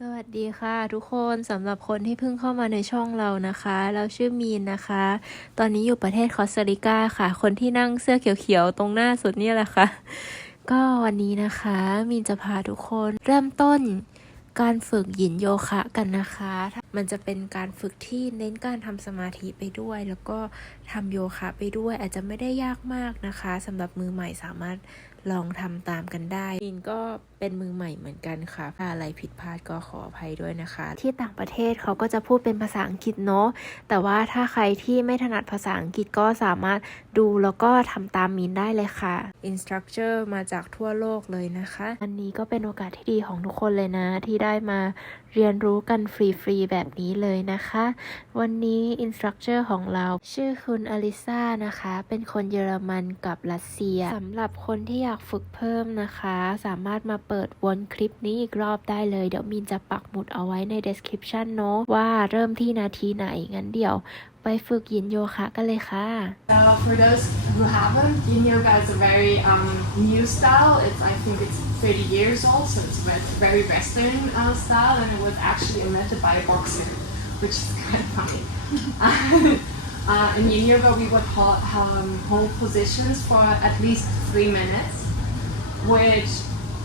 สวัสดีค่ะทุกคนสำหรับคนที่เพิ่งเข้ามาในช่องเรานะคะเราชื่อมีนนะคะตอนนี้อยู่ประเทศคอสตาริกาค่ะคนที่นั่งเสื้อเขียวๆตรงหน้าสุดนี่แหละค่ะก็วันนี้นะคะมีนจะพาทุกคนเริ่มต้นการฝึกหยินโยคะกันนะคะมันจะเป็นการฝึกที่เน้นการทำสมาธิไปด้วยแล้วก็ทำโยคะไปด้วยอาจจะไม่ได้ยากมากนะคะสำหรับมือใหม่สามารถลองทำตามกันได้มินก็เป็นมือใหม่เหมือนกันค่ะถ้าอะไรผิดพลาดก็ขออภัยด้วยนะคะที่ต่างประเทศเขาก็จะพูดเป็นภาษาอังกฤษเนาะแต่ว่าถ้าใครที่ไม่ถนัดภาษาอังกฤษก็สามารถดูแล้วก็ทำตามมินได้เลยค่ะ Instructor มาจากทั่วโลกเลยนะคะอันนี้ก็เป็นโอกาสที่ดีของทุกคนเลยนะที่ได้มาเรียนรู้กันฟรีๆแบบนี้เลยนะคะวันนี้ Instructor ของเราชื่อคุณอลิซานะคะเป็นคนเยอรมันกับรัสเซียสำหรับคนที่อยากฝึกเพิ่มนะคะสามารถมาเปิดวนคลิปนี้อีกรอบได้เลยเดี๋ยวมินจะปักหมุดเอาไว้ใน description เนาะว่าเริ่มที่นาทีไหนงั้นเดี๋ยวไปฝึกยินโยคะกันเลยค่ะ So for those who haven't, Yin Yoga is a very new style. I think it's 30 years old, so it's a very Western style, and it was actually invented by a boxer, which is kind of funny. In Yin Yoga, we would hold positions for at least 3 minutes, which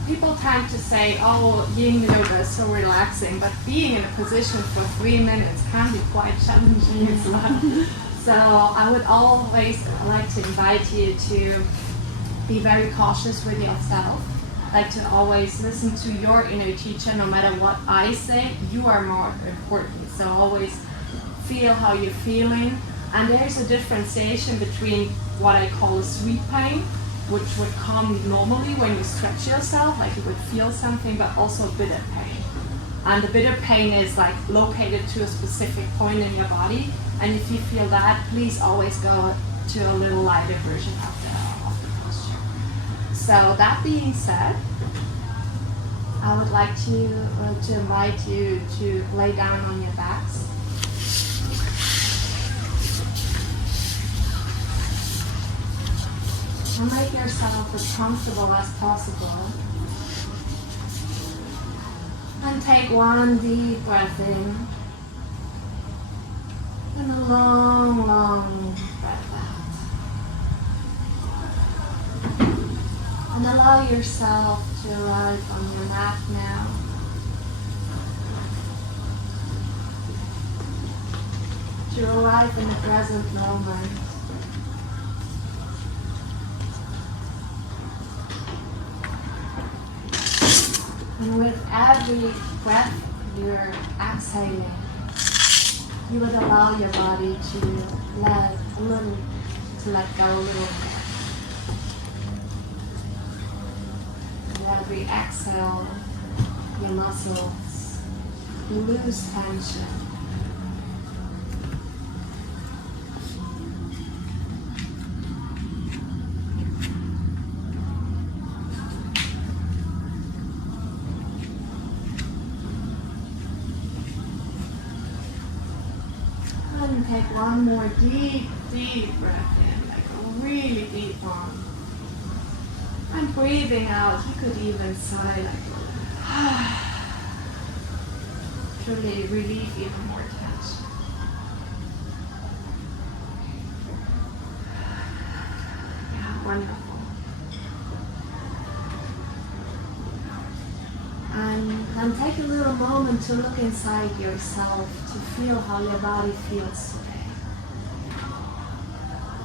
people tend to say, oh, Yin Yoga is so relaxing, but being in a position for 3 minutes can be quite challenging as well. So I would always like to invite you to be very cautious with yourself, like to always listen to your inner teacher. No matter what I say, you are more important. So always feel how you're feeling. And there's a differentiation between what I call a sweet pain, which would come normally when you stretch yourself, like you would feel something, but also bitter pain. And the bitter pain is like located to a specific point in your body. And if you feel that, please always go to a little lighter version of the posture. So that being said, I would like to invite you to lay down on your backs. And make yourself as comfortable as possible. And take one deep breath in. And a long, long breath out. And allow yourself to arrive on your mat now. To arrive in the present moment. And with every breath you're exhaling, you would allow your body to let go a little bit. With every exhale, your muscles lose tension. And take one more deep breath in, like a really deep one. And breathing out, you could even sigh like to relieve even more tension. Yeah, wonderful. And then take a little moment to look inside yourself, to feel how your body feels today.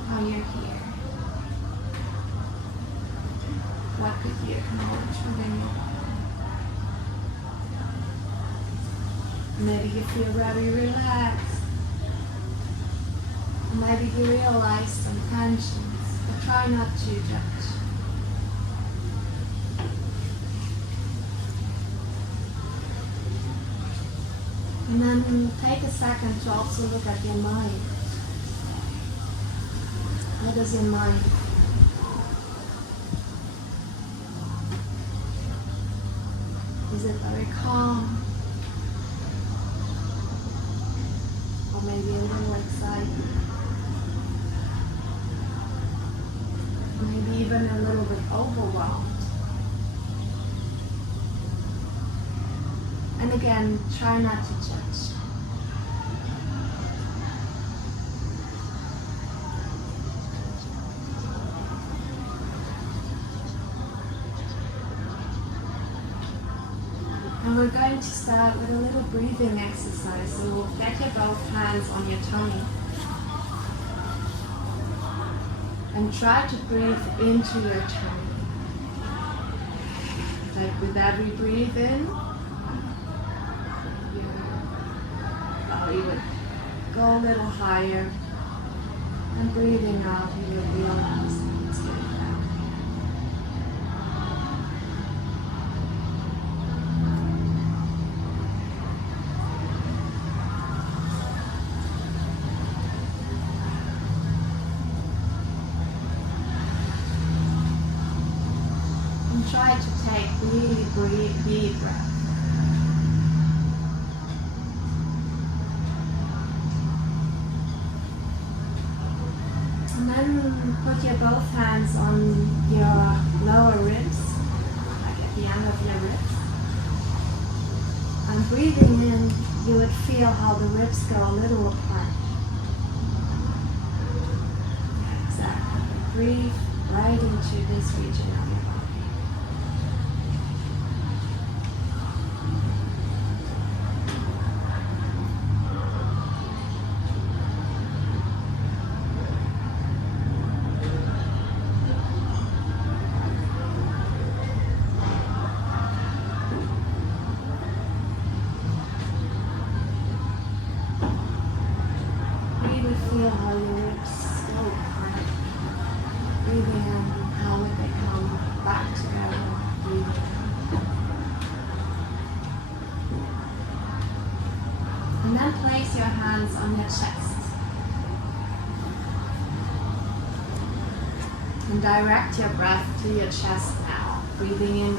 How you're here. What could you acknowledge within your body? Maybe you feel very relaxed. Maybe you realize some tensions, but try not to judge. And then take a second to also look at your mind. What is your mind? Is it very calm? Or maybe a little excited? Maybe even a little bit overwhelmed? And again, try not to judge. And we're going to start with a little breathing exercise. So get your both hands on your tummy. And try to breathe into your tummy. Like with every breathe in, you would go a little higher. And breathing out, you will realize it's getting better. And try to take really deep breath. And then put your both hands on your lower ribs, like at the end of your ribs. And breathing in, you would feel how the ribs go a little apart. Yeah, exactly. Breathe right into this region of your body. Really feel how your ribs go apart. Breathing in, how would they come back together? Breathing in. And then place your hands on your chest. And direct your breath to your chest now. Breathing in,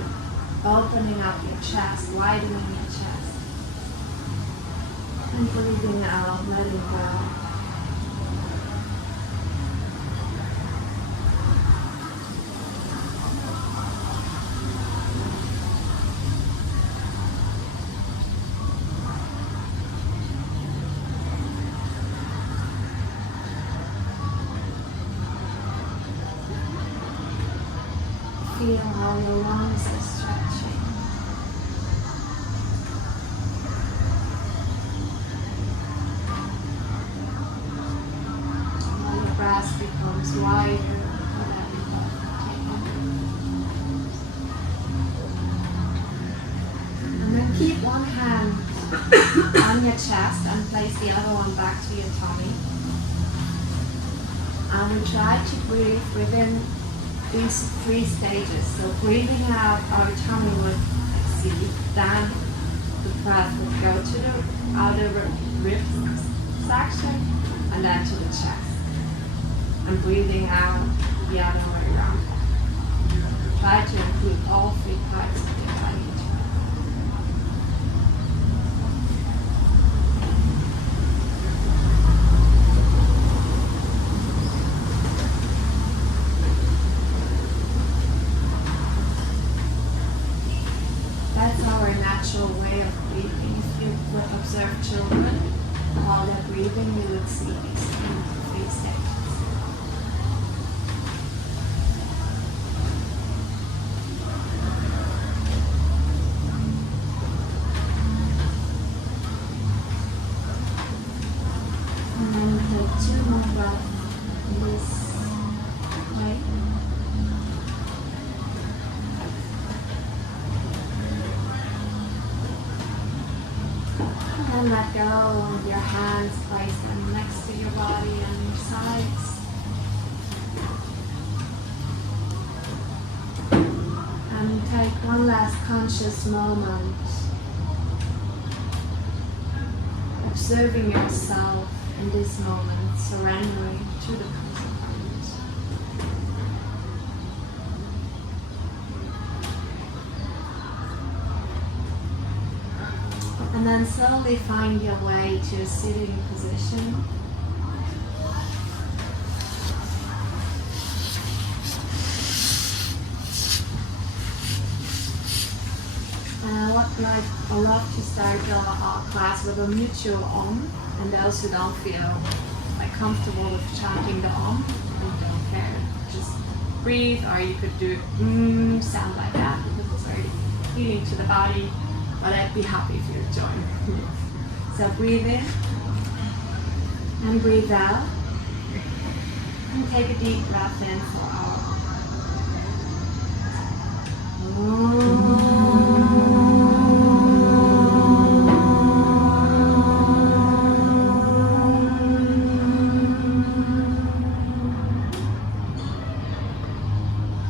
opening up your chest, widening your chest. And breathing out, letting go. Feel how your lungs are stretching. While your breath becomes wider, whatever you take. And then keep one hand on your chest and place the other one back to your tummy. And we try to breathe within these 3 stages. So breathing out, our tummy would exceed, then the breath would go to the outer rib section and then to the chest. And breathing out the other way around. Try to include all 3 parts of your body. That's our natural way of breathing. If you would observe children, while they're breathing, you would see these 3 stages. And then take 2 more breaths in this way. And let go with your hands, place them next to your body and your sides. And take one last conscious moment, observing yourself in this moment, surrendering to the present moment. And then slowly find your way to a sitting position. What like I love to start the class with a mutual om, and those who don't feel like comfortable with chanting the om and don't care, just breathe, or you could do sound like that because it's very healing to the body. But I'd be happy if you join. So breathe in and breathe out, and take a deep breath in for our.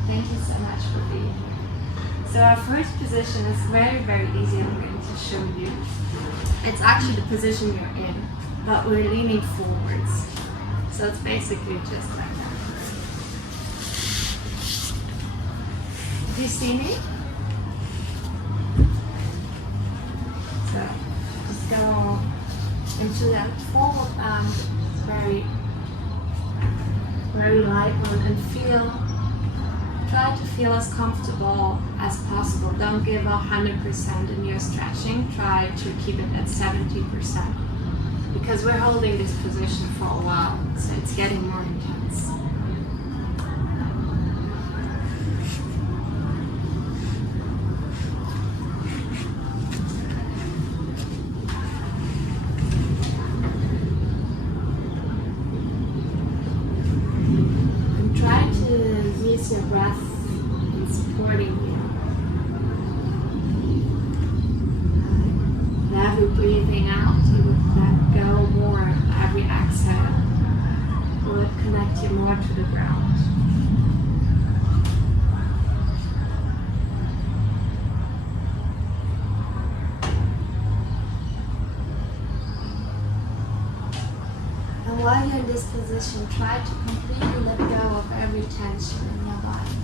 Thank you so much for being here. So our first position is very, very easy. I'm going to show you. It's actually the position you're in, but we're leaning forwards. So it's basically just like that. Do you see me? So just go into that forward and very light one, and try to feel as comfortable as possible. Don't give 100% in your stretching. Try to keep it at 70%, because we're holding this position for a while, so it's getting more intense. And try to use your breath in supporting you. And every breathing out, you would let go more. Every exhale would connect you more to the ground. And while you're in this position, try to completely let go of every tension in your body.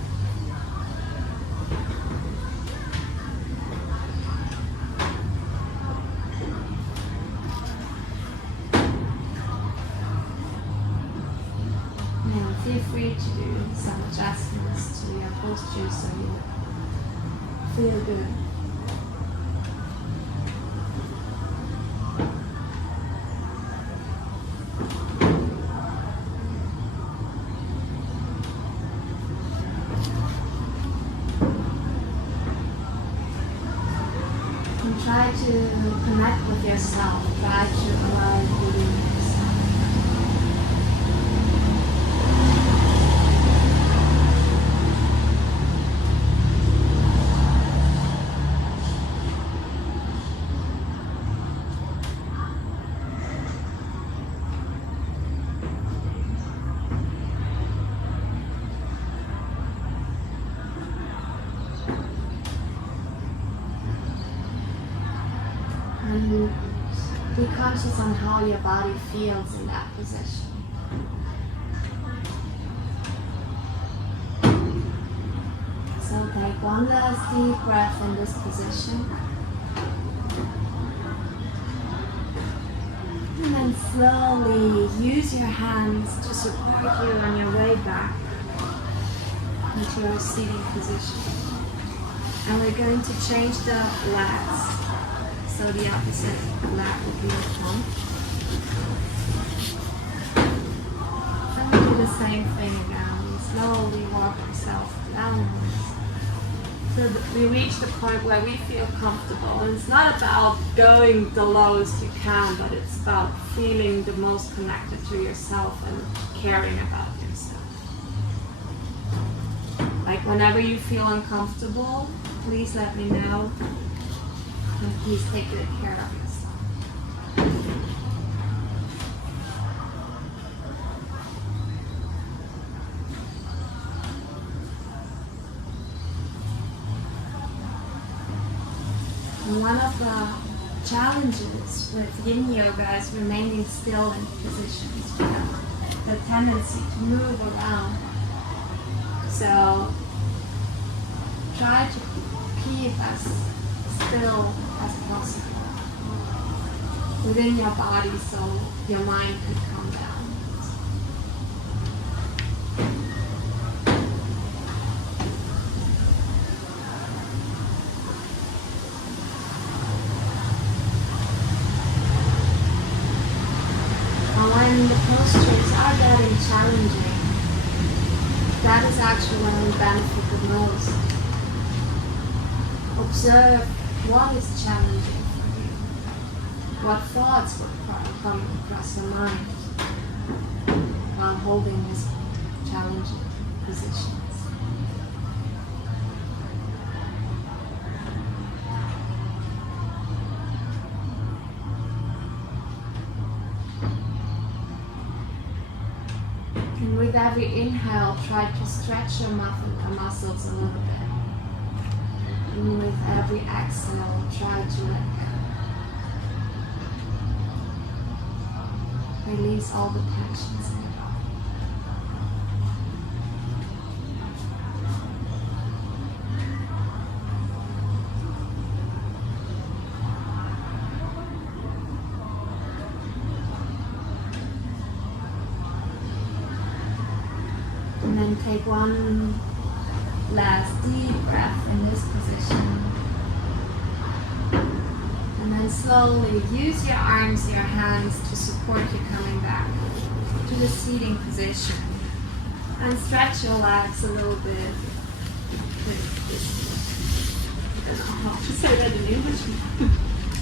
Now feel free to do some adjustments to your posture so you feel good. And try to connect with yourself. Try to align with yourself. And be conscious on how your body feels in that position. So take one last deep breath in this position. And then slowly use your hands to support you on your way back into your seating position. And we're going to change the legs. So the opposite leg will be in front. And we do the same thing again. We slowly walk ourselves downwards. So that we reach the point where we feel comfortable. And it's not about going the lowest you can, but it's about feeling the most connected to yourself and caring about yourself. Like whenever you feel uncomfortable, please let me know. And please take good care of yourself. And one of the challenges with Yin Yoga is remaining still in positions. We have the tendency to move around. So try to keep as still as possible within your body so your mind could calm down. postures are getting challenging, that is actually when we benefit the most. Observe what is challenging for you. What thoughts would come across your mind while holding these challenging positions. And with every inhale, try to stretch your muscles a little bit. And with every exhale, try to let go. Release all the tensions in your body. And then take one last deep breath in this position. And then slowly use your arms, your hands to support you coming back to the seating position. And stretch your legs a little bit. I don't know how to say that in English.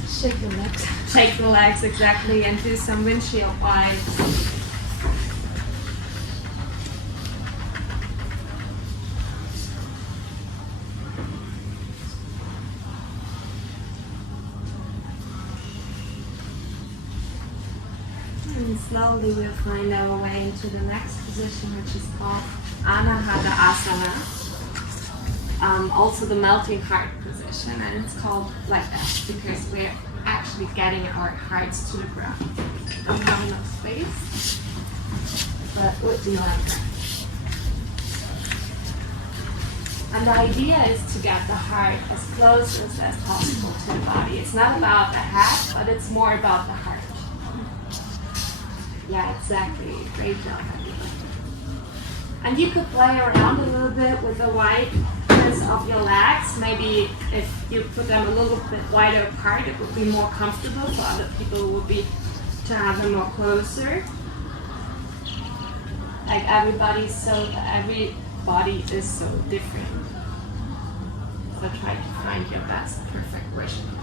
Shake your legs. Shake the legs, exactly, and do some windshield wipes. And slowly we'll find our way into the next position, which is called Anahata Asana. Also the melting heart position, and it's called like that because we're actually getting our hearts to the ground. Don't have enough space, but it would be like that. And the idea is to get the heart as close as possible to the body. It's not about the head, but it's more about the heart. Yeah, exactly. Great job, everybody. And you could play around a little bit with the wideness of your legs. Maybe if you put them a little bit wider apart, it would be more comfortable for other people. Would be to have them more closer. Like every body is so different. So try to find your best perfect version of this.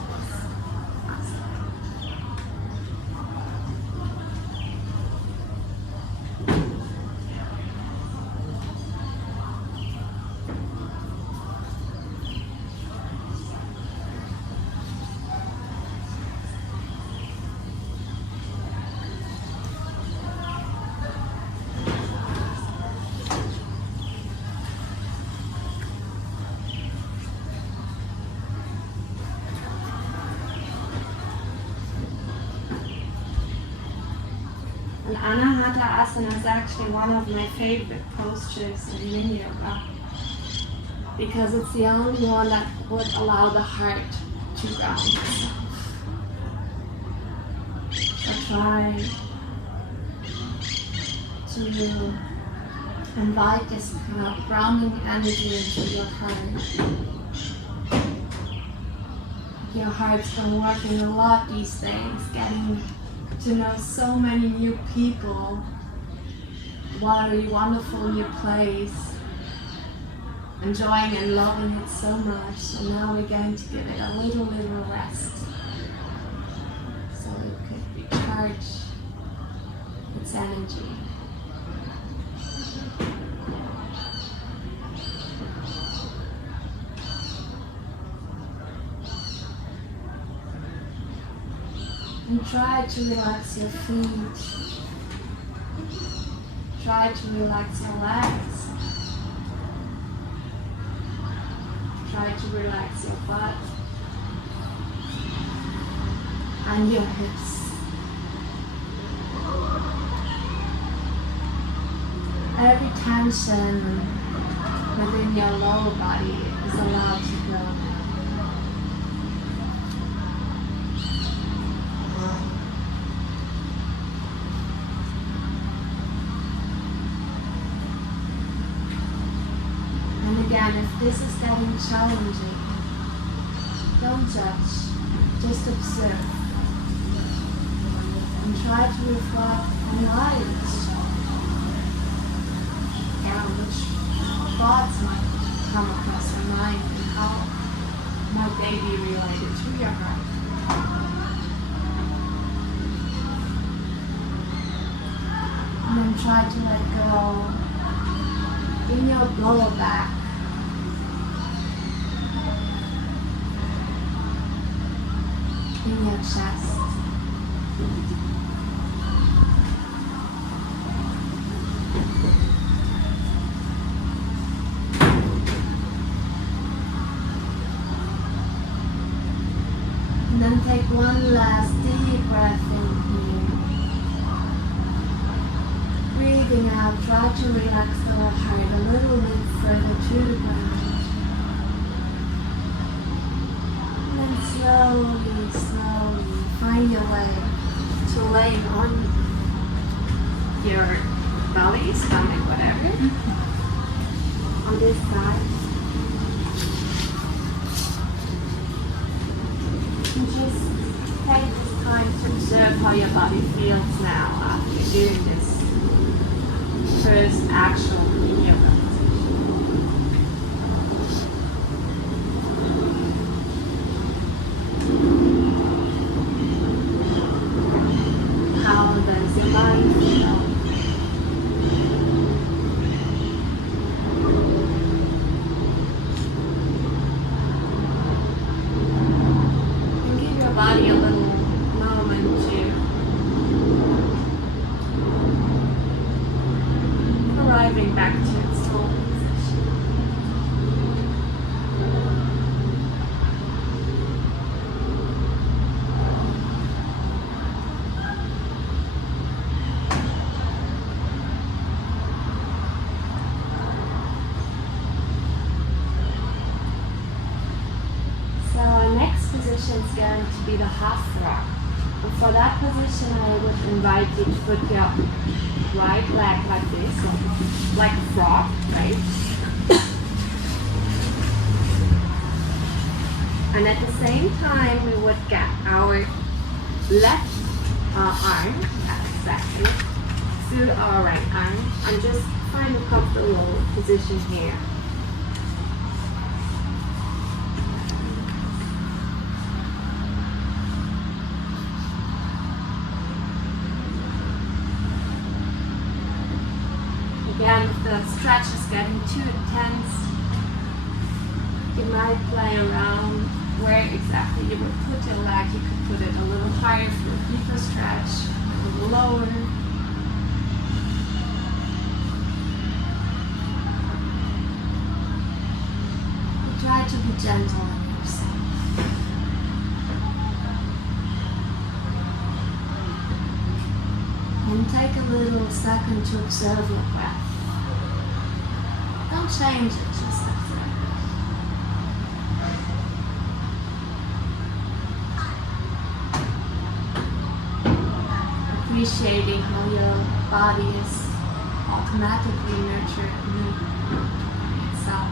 And Anahata Asana is actually one of my favorite postures in Yin Yoga because it's the only one that would allow the heart to ground itself. So try to invite this kind of grounding energy into your heart. Your heart's been working a lot these days, getting to know so many new people, what a wonderful new place, enjoying and loving it so much, and now we're going to give it a little rest so it could recharge its energy. And try to relax your feet. Try to relax your legs. Try to relax your butt and your hips. Every tension within your lower body is allowed to go. And again, if this is getting challenging, don't judge, just observe. And try to reflect on light. Which thoughts might come across your mind and how might they be related to your heart. And then try to let go in your lower back. In your chest. And then take one last deep breath in here. Breathing out, try to relax the heart a little bit further to the ground. And then slowly find your way to laying on Your belly, stomach, whatever. on this side. And just take this time to Observe how your body feels now after doing this first actual Yin Yoga position. How does your mind feel? And give your body a little moment to arriving back to its full position. So our next position is going to be the half rock. And for that position, I would invite you to put your right leg like this, like a frog, right? And at the same time, we would get our left arm, exactly, through our right arm, and just find a comfortable position here. Again, if the stretch is getting too intense, you might play around where exactly you would put your leg. You could put it a little higher for a deeper stretch, a little lower. But try to be gentle on yourself. And take a little second to observe your breath. Don't change it, just observe. Appreciating how your body is automatically nurturing itself.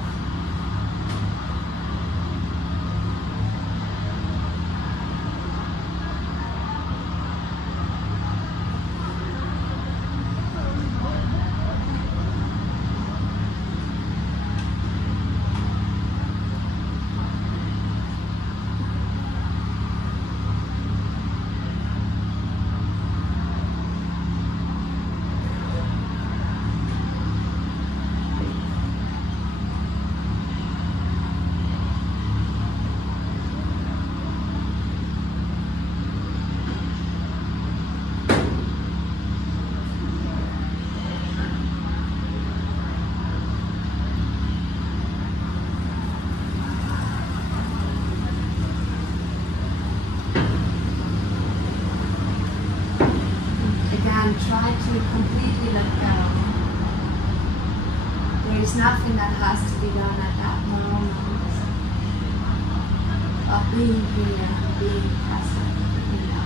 Again, try to completely let go. There is nothing that has to be done at that moment. Of being here and being present in now.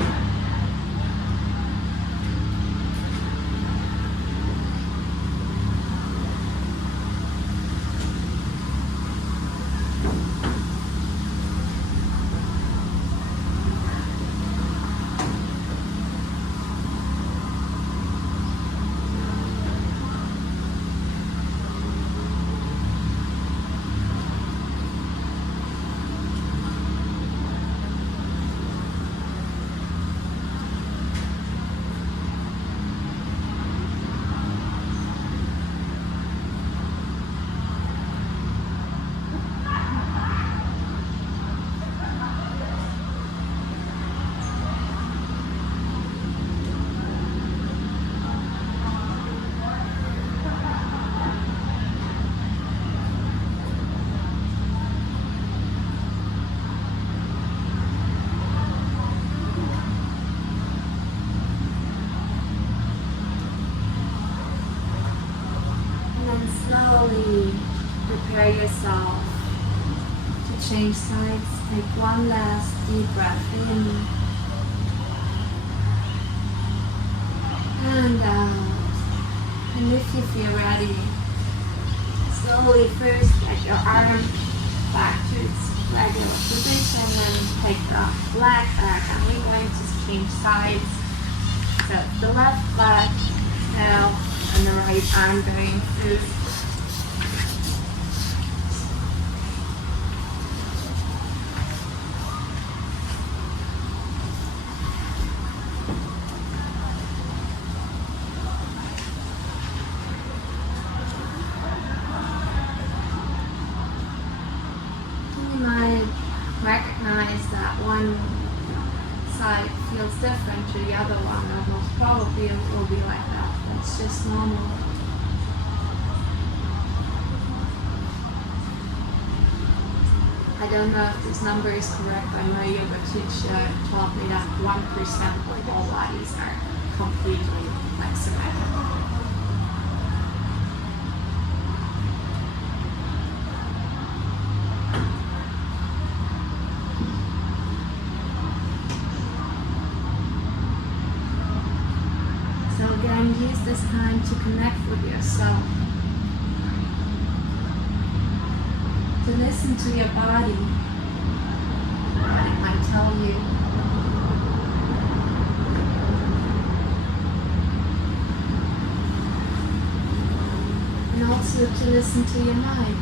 prepare yourself to change sides, take one last deep breath in and out. And if you feel ready, slowly first get your arm back to its regular position and take the left back. And we're going to change sides. So the left leg now and the right arm going through. You might recognize that one side feels different to the other one, and most probably it will be like that. That's just normal. I don't know if this number is correct. I know yoga teacher taught me that 1% of all bodies are completely flexible. So again, use this time to connect with yourself, to listen to your body, what it might tell you. And also to listen to your mind.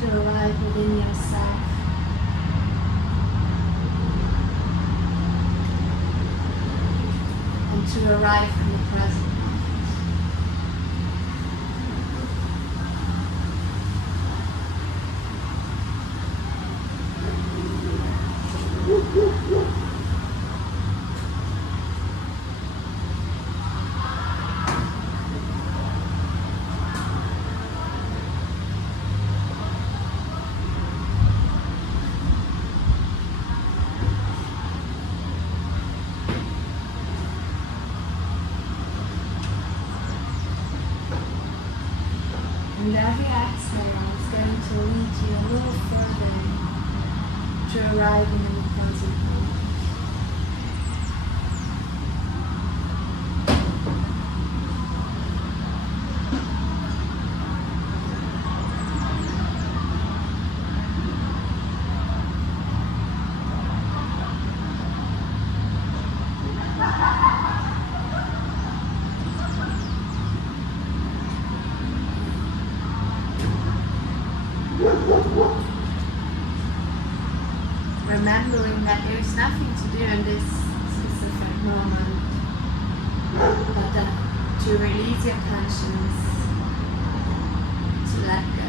To arrive within yourself. And to arrive in the present moment. And every exhale is going to lead you a little further to arriving in the present moment. Remembering that there's nothing to do in this specific moment, but that to release your tensions, to let go.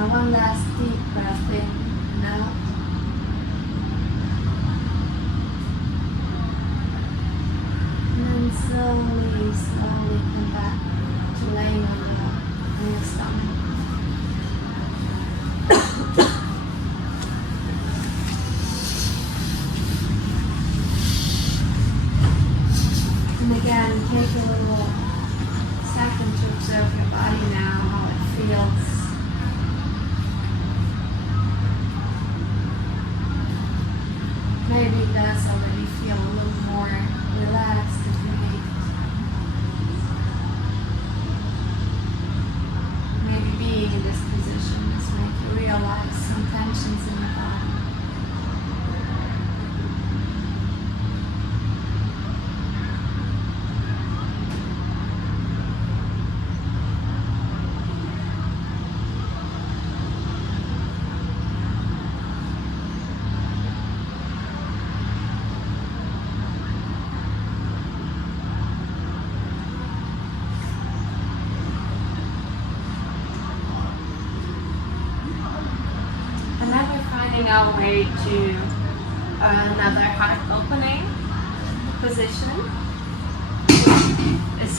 One last deep breath in and out. And then slowly come back to laying on your stomach. And again, take a little second to observe your body now, how it feels. Maybe it does already feel a little more relaxed and relieved. Maybe being in this position has made you realize some tensions in your body. way to another heart opening position. Is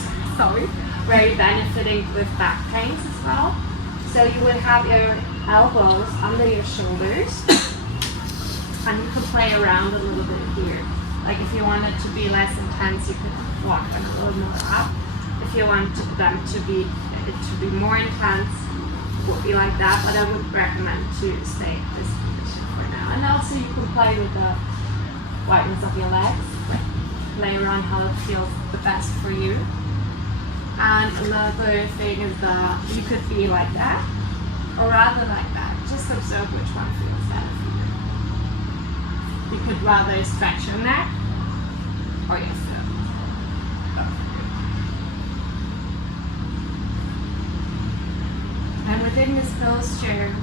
very benefiting with back pains as well. So you would have your elbows under your shoulders, and you could play around a little bit here. Like if you want it to be less intense, you could walk them a little more up. If you want them to be more intense, it would be like that. But I would recommend to stay in this position for now. And also you can play with the widens of your legs, play around how it feels the best for you. And another thing is that you could be like that, or rather like that. Just observe which one feels better for you. You could rather stretch your neck or your foot. And within this posture,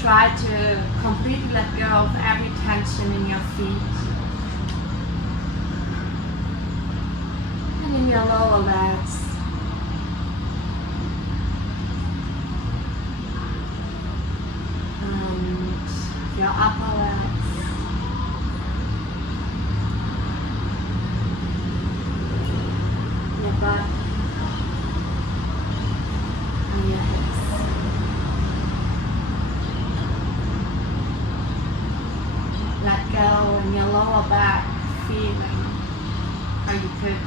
try to completely let go of every tension in your feet and in your lower legs. And your upper legs. Your butt. And your hips. Let go in your lower back, feeling how you could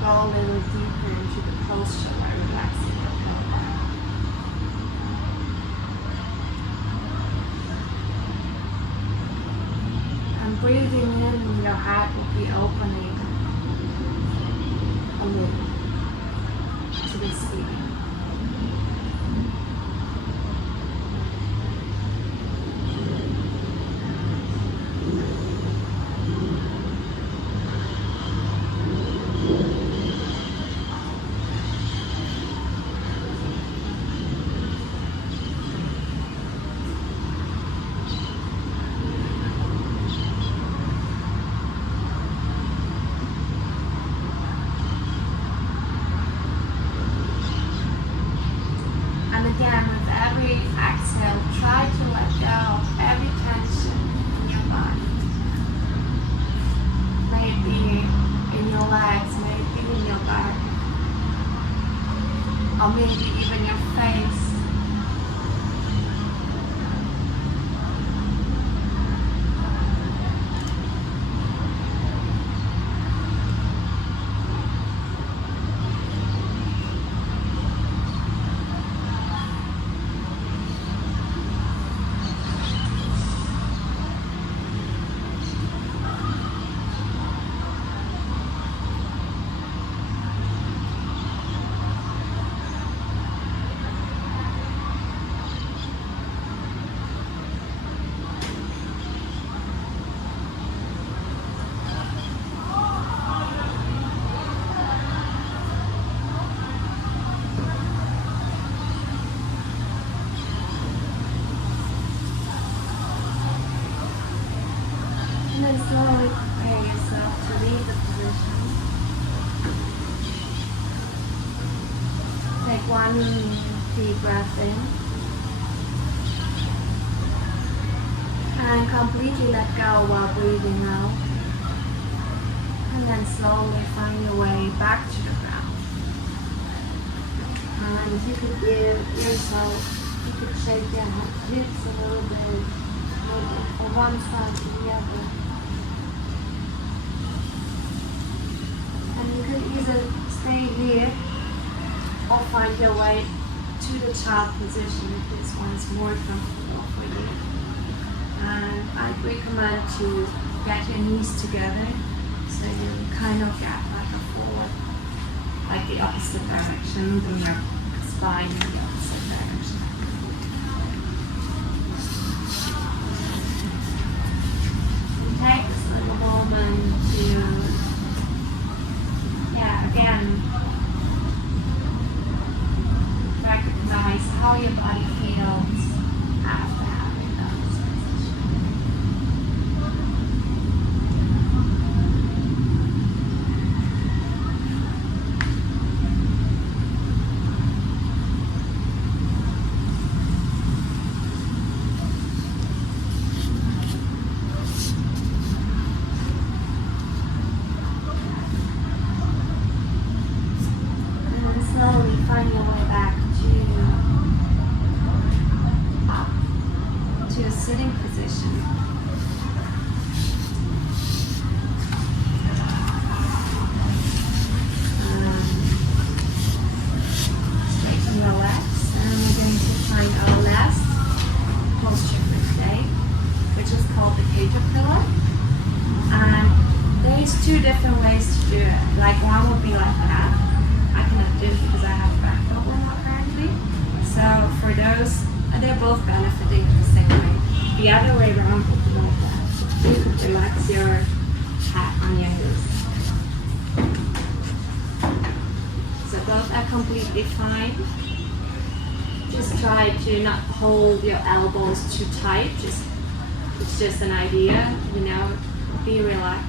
go a little deeper into the posture by relaxing your lower back. And breathing in, your heart will be opening a little to this feeling. And again, with every exhale, try to let go of every tension in your body. May it be in your legs, may it be in your back, or maybe even your face. And then slowly prepare yourself to leave the position. Take one deep breath in. And completely let go while breathing out. And then slowly find your way back to the ground. And you could give yourself, you could shake your hips a little bit, from one side to the other. And you could either stay here or find your way to the child position if this one's more comfortable for you. And I'd recommend to get your knees together so you kind of get like a forward, like the opposite direction, and your spine in the opposite direction. Take this little moment to, again, recognize how your body feels after having those positions. There's two different ways to do it. Like one would be like that. I cannot do it because I have back problem currently. So for those, they're both benefiting in the same way. The other way around would be like that. You could relax your hat on your knees. So both are completely fine. Just try to not hold your elbows too tight. It's just an idea, you know, be relaxed.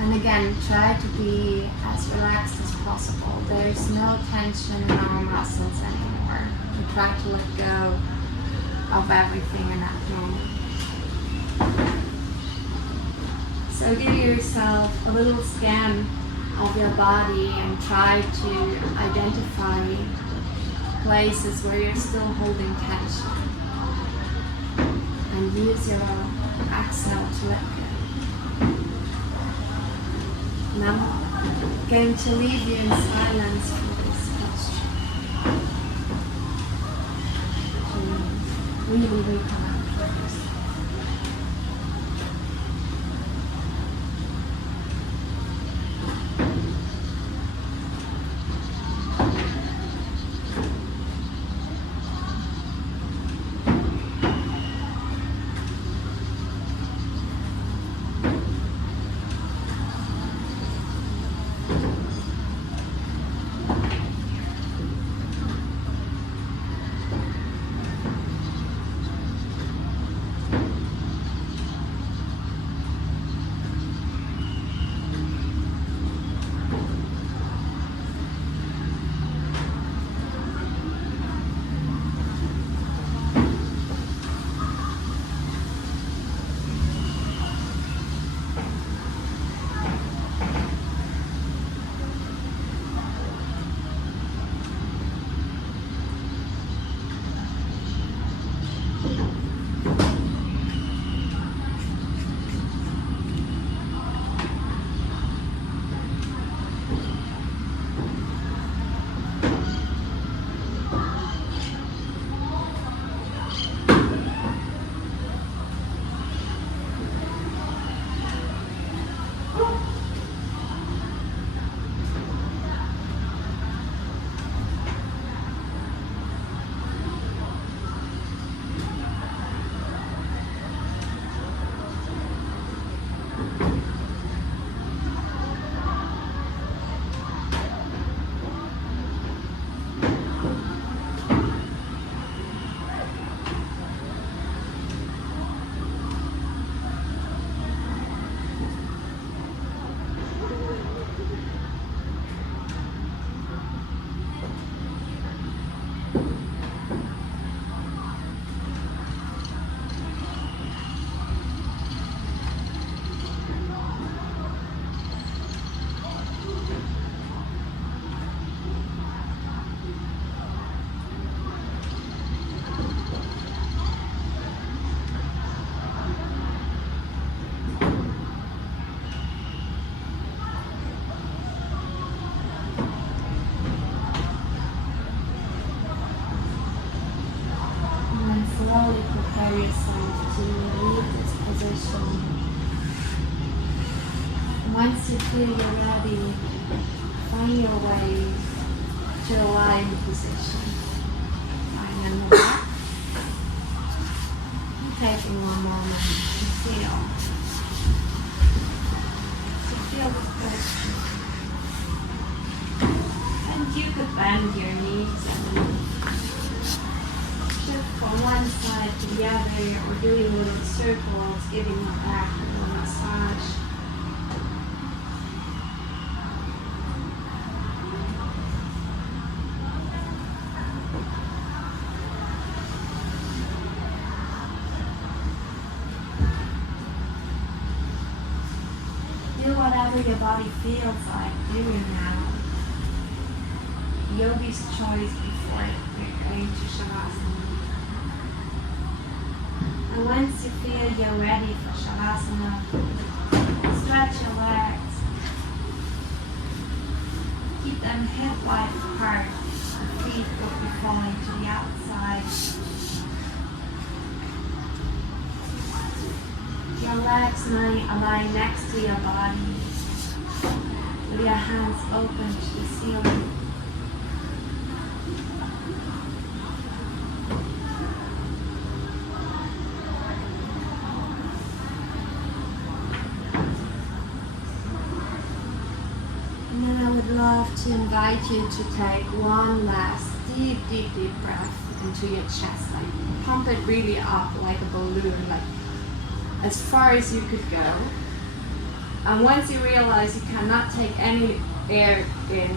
And again, try to be as relaxed as possible. There's no tension in our muscles anymore. We try to let go of everything in that moment. So give yourself a little scan of your body and try to identify places where you're still holding tension. And use your exhale to let go. Now I'm going to leave you in silence for this posture. Really reconnect with yourself. Slowly prepare yourself to leave this position. Once you feel you're ready, find your way to a lying position. Lying on the back. Taking one moment to feel. To feel the posture. And you could bend your knees and from one side to the other, or doing little circles, giving your back a little massage. Do whatever your body feels like doing now. Yogi's choice before going to Shavasana. And once you feel you're ready for Shavasana, stretch your legs. Keep them hip wide apart. The feet go before relax money lying next to your body. With your hands open to the ceiling. And then I would love to invite you to take one last deep breath into your chest. Like pump it really up like a balloon, like as far as you could go. And once you realize you cannot take any air in,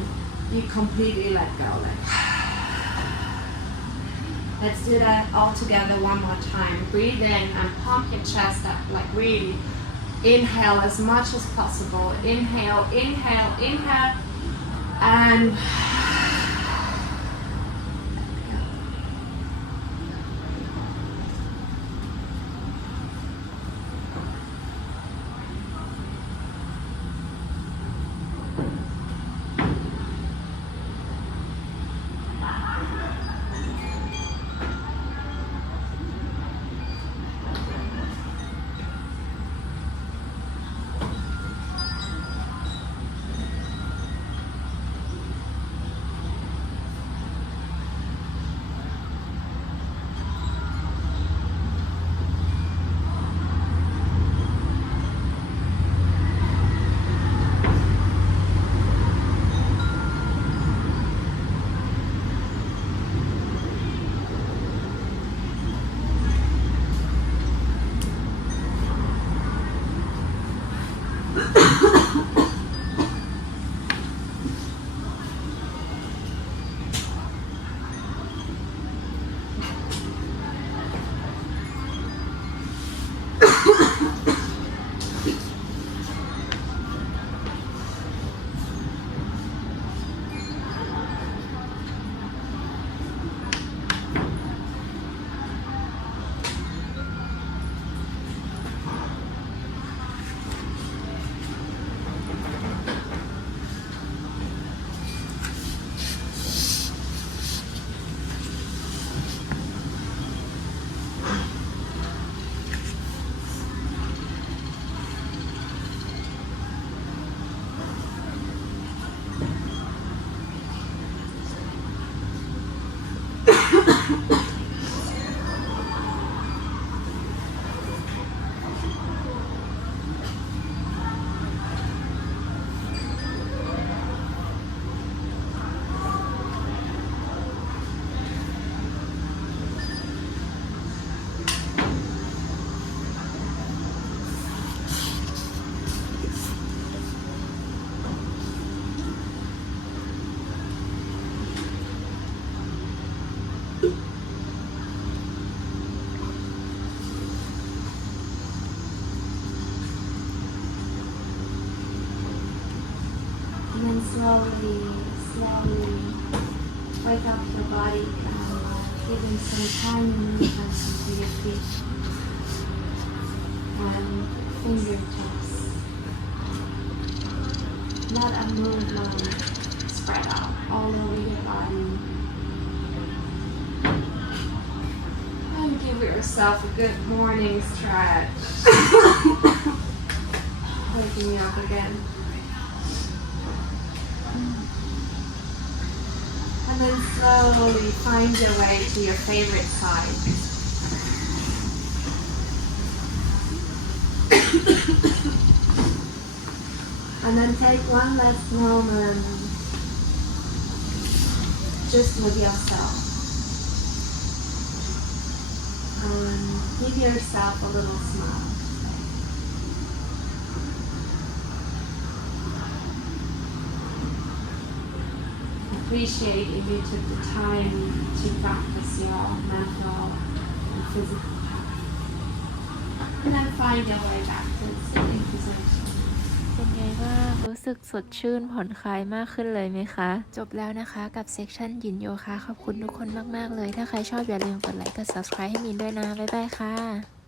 you completely let go. Like, let's do that all together one more time. Breathe in and pump your chest up, like really. Inhale as much as possible. Inhale, inhale, inhale, and then slowly wake up your body and giving some tiny movements into your feet and fingertips. Let a movement spread out all over your body. And give yourself a good morning stretch. Waking up again. And then slowly find your way to your favorite side. And then take one last moment just with yourself. And give yourself a little smile. Appreciate if you took the time to practice your mental and physical health. And then find your way back to the sitting position. เป็นไงบ้างรู้สึกสดชื่นผ่อนคลายมากขึ้นเลยไหมคะจบแล้วนะคะกับเซกชันยินโยคะขอบคุณทุกคนมากๆเลยถ้าใครชอบอย่าลืมกดไลค์กด subscribe ให้มินด้วยนะบ๊ายบายค่ะ